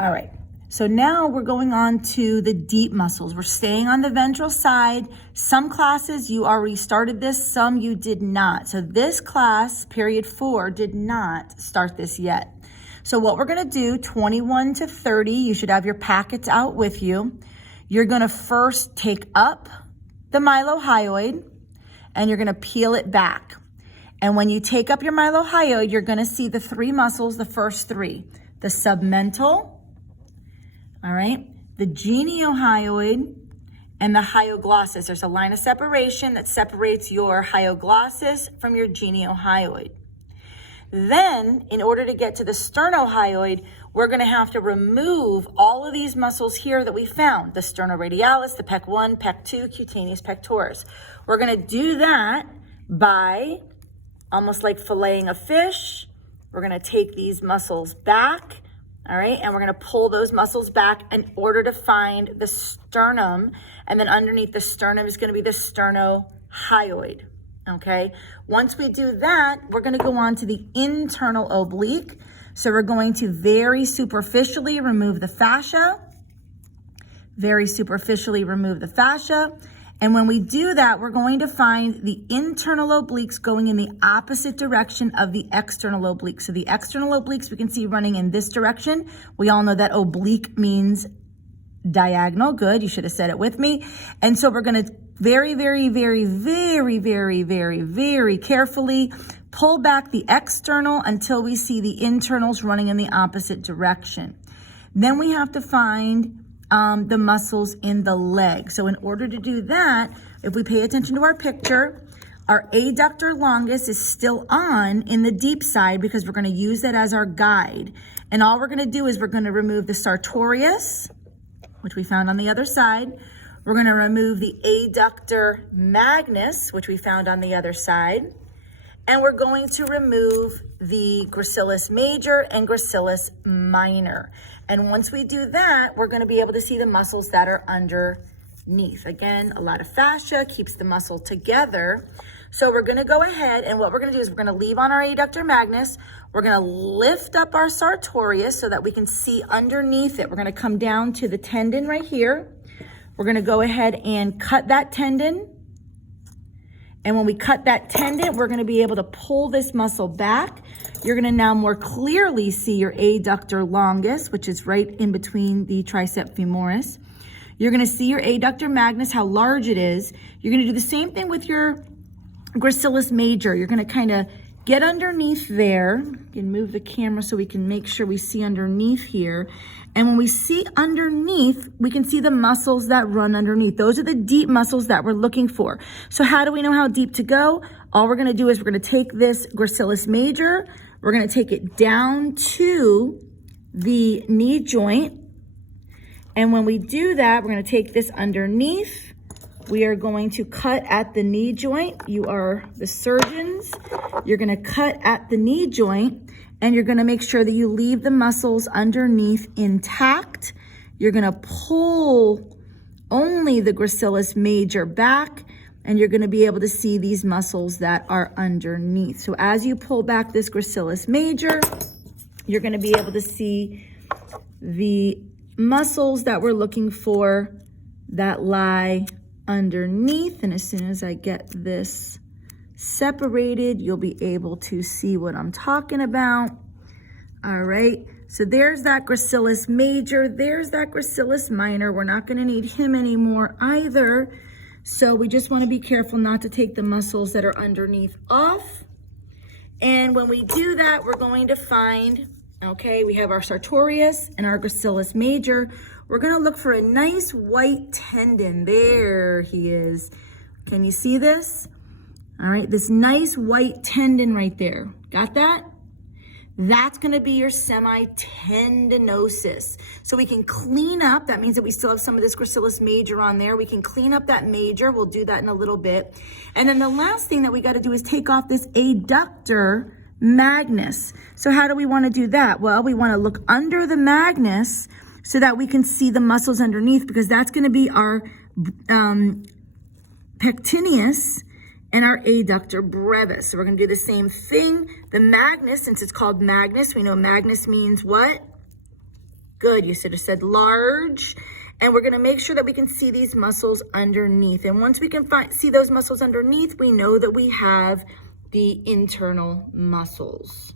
All right, so now we're going on to the deep muscles. We're staying on the ventral side. Some classes you already started this, some you did not. So this class, period 4, did not start this yet. So what we're gonna do, 21 to 30, you should have your packets out with you. You're gonna first take up the mylohyoid and you're gonna peel it back. And when you take up your mylohyoid, you're gonna see the 3 muscles, the first 3, the submental, all right, the geniohyoid, and the hyoglossus. There's a line of separation that separates your hyoglossus from your geniohyoid. Then, in order to get to the sternohyoid, we're gonna have to remove all of these muscles here that we found, the sternoradialis, the pec 1, pec 2, cutaneous pectoris. We're gonna do that by, almost like filleting a fish, we're gonna take these muscles back, all right, and we're gonna pull those muscles back in order to find the sternum, and then underneath the sternum is gonna be the sternohyoid, okay? Once we do that, we're gonna go on to the internal oblique. So we're going to very superficially remove the fascia, very superficially remove the fascia, and when we do that, we're going to find the internal obliques going in the opposite direction of the external obliques. So the external obliques we can see running in this direction. We all know that oblique means diagonal. Good, you should have said it with me. And so we're gonna very, very, very, very, very, very, very carefully pull back the external until we see the internals running in the opposite direction. Then we have to find the muscles in the leg. So in order to do that, if we pay attention to our picture, our adductor longus is still on in the deep side because we're gonna use that as our guide. And all we're gonna do is we're gonna remove the sartorius, which we found on the other side. We're gonna remove the adductor magnus, which we found on the other side. And we're going to remove the gracilis major and gracilis minor. And once we do that, we're gonna be able to see the muscles that are underneath. Again, a lot of fascia keeps the muscle together. So we're gonna go ahead and what we're gonna do is we're gonna leave on our adductor magnus. We're gonna lift up our sartorius so that we can see underneath it. We're gonna come down to the tendon right here. We're gonna go ahead and cut that tendon. And when we cut that tendon, we're gonna be able to pull this muscle back. You're gonna now more clearly see your adductor longus, which is right in between the tricep femoris. You're gonna see your adductor magnus, how large it is. You're gonna do the same thing with your gracilis major. You're gonna kind of get underneath there. You can move the camera so we can make sure we see underneath here. And when we see underneath, we can see the muscles that run underneath. Those are the deep muscles that we're looking for. So how do we know how deep to go? All we're gonna do is we're gonna take this gracilis major, we're gonna take it down to the knee joint. And when we do that, we're gonna take this underneath. We are going to cut at the knee joint. You are the surgeons. You're gonna cut at the knee joint and you're gonna make sure that you leave the muscles underneath intact. You're gonna pull only the gracilis major back and you're gonna be able to see these muscles that are underneath. So as you pull back this gracilis major, you're gonna be able to see the muscles that we're looking for that lie underneath. And as soon as I get this separated, you'll be able to see what I'm talking about. All right, so there's that gracilis major, there's that gracilis minor. We're not gonna need him anymore either. So we just wanna be careful not to take the muscles that are underneath off. And when we do that, we're going to find, okay, we have our sartorius and our gracilis major. We're gonna look for a nice white tendon. There he is. Can you see this? All right, this nice white tendon right there. Got that? That's gonna be your semitendinosus. So we can clean up, that means that we still have some of this gracilis major on there. We can clean up that major, we'll do that in a little bit. And then the last thing that we gotta do is take off this adductor magnus. So how do we wanna do that? Well, we wanna look under the magnus so that we can see the muscles underneath because that's gonna be our pectineus and our adductor brevis. So we're gonna do the same thing. The magnus, since it's called magnus, we know magnus means what? Good. Good, you should have said large. And we're gonna make sure that we can see these muscles underneath. And once we can see those muscles underneath, we know that we have the internal muscles.